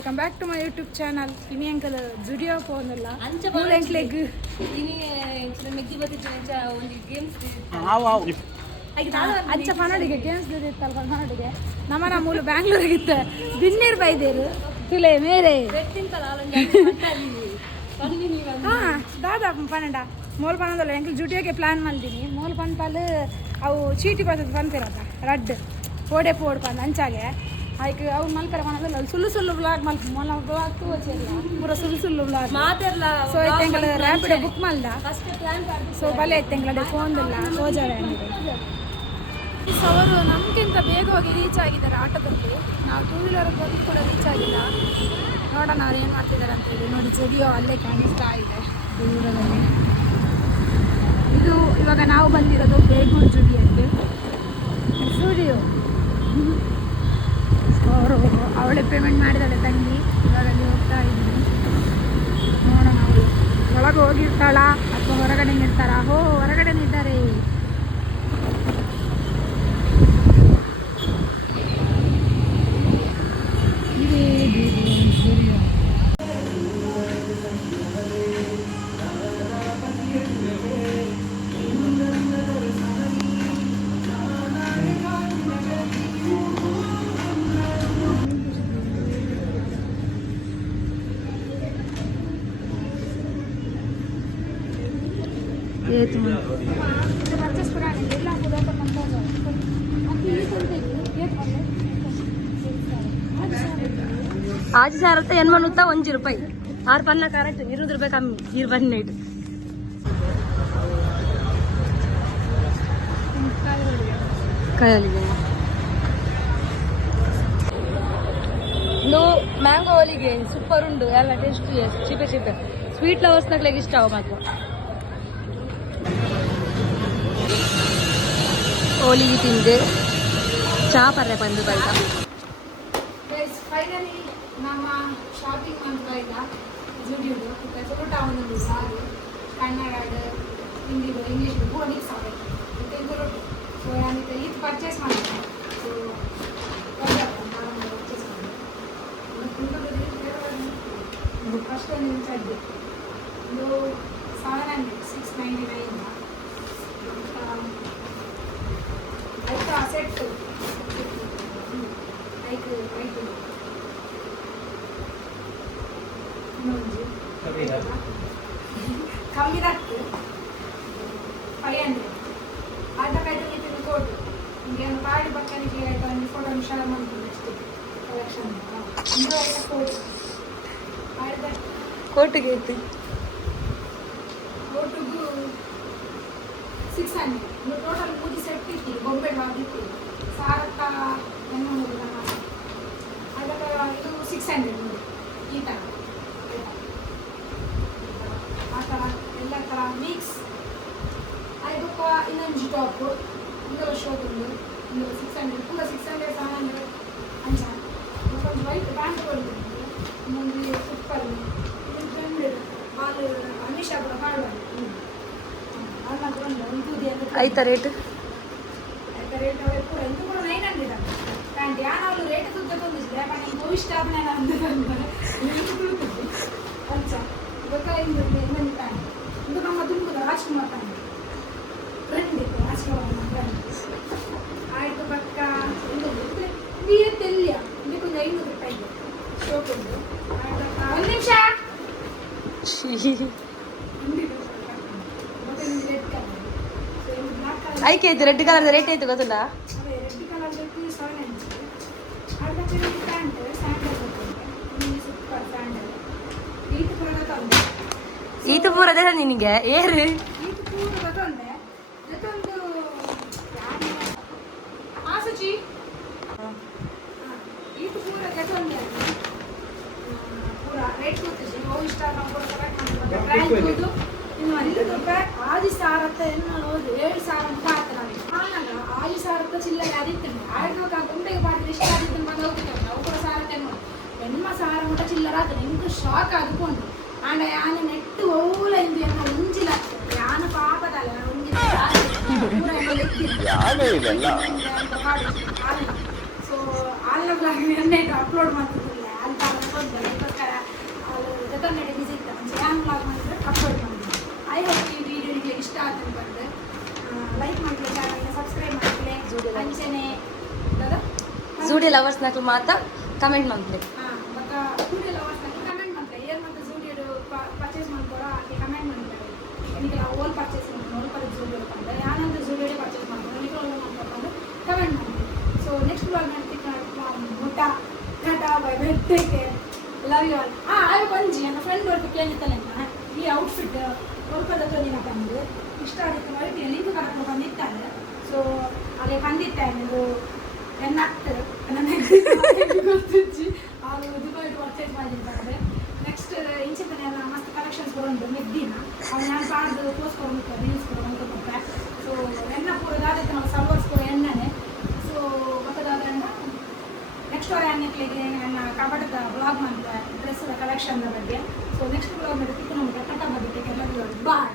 Welcome back to my YouTube channel. ఇని uncle Zudio పోనಲ್ಲ ಮೂಲ ಎಂಕ್ಲೆಗ್ ಇನಿ ಮೆಗ್ಗಿ ಬತ್ತಿನ ಒಂದು ಗೇಮ್ಸ್ ಅಂಚ ಪನಡಿಗೆ ಗೇಮ್ಸ್ ಇತ್ತಲ್ಲ ಪನಡಿಗೆ ನಮ್ಮನ ಮೂಲ ಬ್ಯಾಂಗ್ಳೂರಿಗಿತ್ತ ಬಿನ್ನೀರ್ ಬೈದೇರು ತುಲೆ ಮೇರೆ ದಾದಾ ಪನ್ನಡ ಮೂಲ ಪನ್ನದಲ್ಲ ಎಂಕ್ಲು ಜುಡಿಯೋಗೆ ಪ್ಲಾನ್ ಮಾಡ್ತೀನಿ ಮೂಲ ಪನ್ಪಾಲು ಅವು ಚೀಟಿ ಬರ್ತದೆ ಪಂತಿರತ್ತ ರಡ್ ಓಡೆ ಪೋಡ್ ಪಂದು ಅಂಚಾಗೆ ಆಯ್ಕೆ ಅವ್ರು ಮಲ್ಕರ ಮನದಲ್ಲ ಸುಳ್ಳು ಸುಳ್ಳು ಬ್ಲಾಗ್ ಮಲ್ಕ ಮೊಲ ಬ್ಲಾಗ್ ತೂ ವಚೇಲ್ಲ ಪೂರ ಸುಳ್ಳು ಸುಳ್ಳು ಬ್ಲಾಗ್ ಮಾತೆರ್ಲ ಸೊ ಐತೆಂಗಳ ರ್ಯಾಪಿಡ್ ಬುಕ್ ಮಲ್ದ ಸೊ ಬಲೆ ಐತೆಂಗಳ ಫೋನ್ದಿಲ್ಲ ಸೋಜಾವೆ ಅಂದಿದೆ. ಸೊ ಅವರು ನಮಗಿಂತ ಬೇಗ ಹೋಗಿ ರೀಚ್ ಆಗಿದ್ದಾರೆ ಆಟೋದಲ್ಲಿ. ನಾವು ಟೂ ವೀಲರ್ ಬಂದು ಕೂಡ ರೀಚ್ ಆಗಿಲ್ಲ. ನೋಡೋಣ ಅವ್ರು ಏನು ಮಾಡ್ತಿದ್ದಾರೆ ಅಂತ ಹೇಳಿ. ನೋಡಿ ಜುಡಿಯೋ ಅಲ್ಲೇ ಕಾಣಿಸ್ತಾ ಇದೆ ದೂರದಲ್ಲಿ. ಇದು ಇವಾಗ ನಾವು ಬಂದಿರೋದು ಬೇಗೂರು ಜುಡಿಯೋಕ್ಕೆ. ಜುಡಿಯೋ ಅವರು ಅವಳೇ ಪೇಮೆಂಟ್ ಮಾಡಿದಾಳೆ ತಂಗಿ. ಇವಾಗ ಅಲ್ಲಿ ಹೋಗ್ತಾ ಇದ್ದೀನಿ. ನೋಡೋಣ ಅವಳು ಒಳಗೆ ಹೋಗಿರ್ತಾಳ ಅಥವಾ ಹೊರಗಡೆ ಇರ್ತಾರಾ. ಹೊರಗಡೆ ಇದ್ದಾರೆ. आज सारता ಏನು ಮನುತ್ತಾ 1 ರೂಪಾಯಿ 6 ಪನ್ನ ಕರೆಕ್ಟ್ 20 ರೂಪಾಯಿ ಕಮ್ಮಿ 20 ನೈಟ್ ಕೈಯಲ್ಲಿಗೆ ನೋ ಮ್ಯಾಂಗೋ ಹೋಲಿಗೆ ಸೂಪರ್ ಉಂಡು ಎಲ್ಲ ಟೇಸ್ಟ್ ಚೀಪೆ ಚೀಪೆ ಸ್ವೀಟ್ ಲವರ್ಸ್ ನಕ್ಲೆಗೆ ಇಷ್ಟ ಅವ ಮಾತ್ರ ಹೋಲಿಗೆ ತಿಂದೆ ಚಾ ಪರ್ರೆ ಬಂದು ಬೈದ ಫೈನಲಿ ನಮ್ಮ ಶಾಪಿಂಗ್ ಮಾಡ್ತಾ ಇಲ್ಲ ಜುಡಿಯೋದು ಫೋಟೋ ಅವನೊಂದು ಸಾರು ಕನ್ನಡ ಹಿಂದಿದು ಇಂಗ್ಲೀಷ್ ಪೂರ ಮಿಕ್ಸ್ ಆಗಬೇಕು ಸೊ ನಾನಿತ್ತು ಇದು ಪರ್ಚೇಸ್ ಮಾಡಿದ್ದೆ. ಸೊ ಪರ್ಚೇಸ್ ಮಾಡಿದೆ ಫಸ್ಟ್ ಒಂದು ಚಡ್ಡಿ ಇದು 699 ಆಯ್ತು ಆ ಸೆಟ್ಟು ಆಯ್ತು ಆಯ್ತು ಕಮ್ಮಿ ದತ್ತು 500 ಅದಕ್ಕೈತೆ ನಿಂತಿನ ಕೋಟು ನಿಮಗೆ ಒಂದು ಪಾಡಿ ಬಕ್ಕನಿಗೆ ಆಯ್ತು ಒಂದು ಫೋಟೋ ಶೇರ್ ಮಾಡ್ತೀನಿ ಅಷ್ಟೇ ಕಲೆಕ್ಷನ್ ಇದು ಆಯ್ತು ಕೋಟು ಕೋಟಿಗೆ ಐತೆ ಕೋಟುಗೂ 600 ಟೋಟಲ್ 3 ಸೆಟ್ ಇತ್ತು ಬೊಂಬೆ ಬಾಗಿತ್ತು ಸಾರತ್ತ ಏನು ಅದಕ್ಕೆ ಇದು 600 ನೋಡಿ ಈ ಥರ ಆ ಥರ ಎಲ್ಲ ಥರ ಮಿಕ್ಸ್ ಅದಕ್ಕೆ ಇನ್ನೊಂದು ಟಾಪು ಇಂದೆಲ್ಲ ಶೋಟುಂಡು ಇಂದೆಲ್ಲ 600 ಪೂರ 600 700 ಅಂಚ ಒಂದು ವೈಟ್ ಪ್ಯಾಂಟ್ ಕೊಡ್ತೀನಿ ಇನ್ನೊಂದು ಸೂಪರ್ ಇದು ಟ್ರೆಂಡ್ ಹಾಲು ಅಮಿಷಾ ಕೂಡ ಮಾಡುವ ಆಯ್ತಾ ರೇಟ್ ರೇಟ್ ಅವೇ ಪೂರ ಇದು ಕೂಡ 900 ಪ್ಯಾಂಟ್ ಯಾನವಳು ರೇಟ್ ತುದ್ದ ತೊಂದಿಸಿದೆ ಯಾಕಂದ್ರೆ ಈ ಭವಿಷ್ಠಾಪನೆ ಅಂದ ಅಂಚ ಇವತ್ತು ಇನ್ನೊಂದು ಪ್ಯಾಂಟ್ ಇದು ನಮ್ಮ ತುಮಕೂರು ರಾಜ್ಕುಮಾರ್ ಪ್ಯಾಂಟ್ ಟ್ರೆಂಡ್ ಇತ್ತು ರಾಜ್ಕುಮಾರ್ ಟ್ರೆಂಡ್ ಆಯಿತು ಪಕ್ಕ ಇದು ತೆಲ್ಯ ಇದಕ್ಕೊಂದು 500 ರೂಪಾಯಿ ಶೋಕುಂಟು ಒಂದು ನಿಮಿಷ ಐಕೆ ಐತೆ ರೆಡ್ ಕಲರ್ ರೇಟ್ ಐತೆ ಗೊತ್ತಿಲ್ಲ ರೆಡ್ ಕಲರ್ 7 ಇಂಚ್ ಅದಕ್ಕೆ ಪ್ಯಾಂಟ್ ಸ್ಯಾಂಡಲ್ ಸೂಪರ್ ಸ್ಯಾಂಡಲ್ ಈತ ಪೂರದ ತಂದೆ ಈತ ಪೂರದೇ ನಿನಗೆ ಏರು ಈತ ಪೂರದ ತಂದೆ ಜೊತೆಂದು ಆಸುಚಿ ಈತ ಪೂರ ಜೊತೆಂದೆ ಪೂರ ರೇಟ್ ಗೊತ್ತಿಸಿ ಹೋಗಿ ಸ್ಟಾರ್ ನಾವು ಕೂಡ ಸೆಲೆಕ್ಟ್ ಮಾಡ್ಕೊಂಡು ಟ್ರೈಲ್ ಇನ್ನು 100 ರೂಪಾಯಿ 6,000 ಏನು 7,000 ಅಂತ ಆಯ್ತು ನನಗೆ ಆನಾಗ 6,000 ಚಿಲ್ಲರೆ ಆದಿತ್ತಂడి ಆಯ್ತು ಗುಂಡೆಗೆ ಮಾಡಿದ್ರೆ ಇಷ್ಟ ಆದಿತ್ತು ಬಂದು ಹೋಗ್ತಿದ್ದೇವೆ ನಾವು ಕೂಡ ಸಾರತ್ತೆ ನೋಡಿ ಎನ್ಮ ಸಾರ ಊಟ ಚಿಲ್ಲರ ಆದ್ರೆ ನಿಮ್ಗೆ ಶಾಕ್ ಆದ್ಕೊಂಡು ಆಂಡ ಯಾನ ನೆಟ್ಟು ಓಲ ಇಂದು ಎನ್ನ ಒಂಜಿಲ ಯಾನ ಪಾಪದಲ್ಲ ಒಂಜಿಲ ಸೊ ಆಲ್ನ ಬ್ಲಾಗ್ ಅಪ್ಲೋಡ್ ಮಾಡ್ತಿದ್ದಿಲ್ಲ ಅಂತ ಕೊಡ್ತಾರೆ ಅದಕ್ಕೋಸ್ಕರ ಜೊತೆ ಬಿಸಿ ಇತ್ತು ಹ್ಯಾಂಗ್ ಬ್ಲಾಗ್ ಮಾಡಿದ್ರೆ ಅಪ್ಲೋಡ್ ಮಾಡಿದ್ವಿ. ಐ ಹೋಪ್ ಈ ವಿಡಿಯೋ ನಿಮಗೆ ಇಷ್ಟ ಆಯ್ತು ಬಂದು ಲೈಕ್ ಮಾಡಲಿ, ಚಾನಲ್ನ ಸಬ್ಸ್ಕ್ರೈಬ್ ಮಾಡಲಿ, ಅಂಚನೆ ಜೂಡಿ ಲವರ್ಸ್ ನಾಕು ಮಾತಾ ಕಮೆಂಟ್ ಮಾಡ್ಲಿ. ಮತ್ತು ಜೂಡಿ ಲವರ್ಸ್ ನಾಕು ಕಮೆಂಟ್ ಮಾಡ್ತಾರೆ ಏನು ಮತ್ತು ಜೂಡಿಯರು ಪರ್ಚೇಸ್ ಮಾಡ್ಕೊರೋ ಹಾಗೆ ಕಮೆಂಟ್ ಮಾಡ್ತಾರೆ. എനിക്ക് ഓൾ പർച്ചേസ് ചെയ്യണം, ഓൾ പല ജൂലി എടുക്കുന്നുണ്ട്, ഞാനത് ജൂലിയുടെ പർച്ചേസ് ಮಾಡ್ಕೊಂಡು എനിക്ക് ഓൾ ಮಾಡ್ಕೊಂಡು ಕಮೆಂಟ್ ಮಾಡಿ. ಸೊ ನೆಕ್ಸ್ಟ್ ಬ್ಲಾಗ್ ಮುಟ್ಟ tata bye bye take care, love you all. ಅవి ಬಂಜಿ ನನ್ನ ಫ್ರೆಂಡ್ ಅವ್ರಿಗೆ ಕೇಳಿತ್ತಲ್ಲ ಈ ಔಟ್ಫಿಟ್ ಹೊರಪದ ತೊಂದಿನ ಬಂದು ಇಷ್ಟ ಆಗುತ್ತೆ ಹೊರಟಿ ಲಿಂಕ್ ಕರೆಕ್ಟ್ ಬಂದಿರ್ತಾರೆ. ಸೊ ಅಲ್ಲಿ ಬಂದಿತ್ತೆ ನೀವು ಎನ್ನಾಗ್ತು ನನಗೆ ಗೊತ್ತಿಚ್ಚಿ ಅವರು ದುಬೈ ಪರ್ಚೇಸ್ ಮಾಡಿರ್ತಾರೆ. ನೆಕ್ಸ್ಟ್ ಇಂಚಿನ ಮಸ್ತ್ ಕಲೆಕ್ಷನ್ಸ್ ಬರೋದು ಮೆದ್ದಿನ ಅವ್ನು ನಾನು ಪಾಡ್ದು ತೋರಿಸ್ಕೊಂಡು ರೀಲ್ಸ್ ಕೊಡ್ಕೊಂಡ್ರೆ. ಸೊ ಎಣ್ಣೆ ಪೂರದಾದಕ್ಕೆ ನಾವು ಸಲ್ವರ್ಸ್ ಕೂಡ ಎಣ್ಣೆನೆ. ಸೊ ಮತ್ತದಾದ್ರಿಂದ ನೆಕ್ಸ್ಟ್ ವಾರ ಎಣ್ಣೆಕ್ಲಿಗೆ ನನ್ನ ಕಬಡ್ದ ಬ್ಲಾಗ್ ಮಾಡಿದೆ ಡ್ರೆಸ್ ಕಲೆಕ್ಷನ್ ಬಗ್ಗೆ. ಸೊ ನೆಕ್ಸ್ಟ್ ಬ್ಲಾಗ್ ಮಾಡಿ ನಮಗೆ ಕಟ್ಟ ಬಗ್ಗೆ ಬಾಯ್.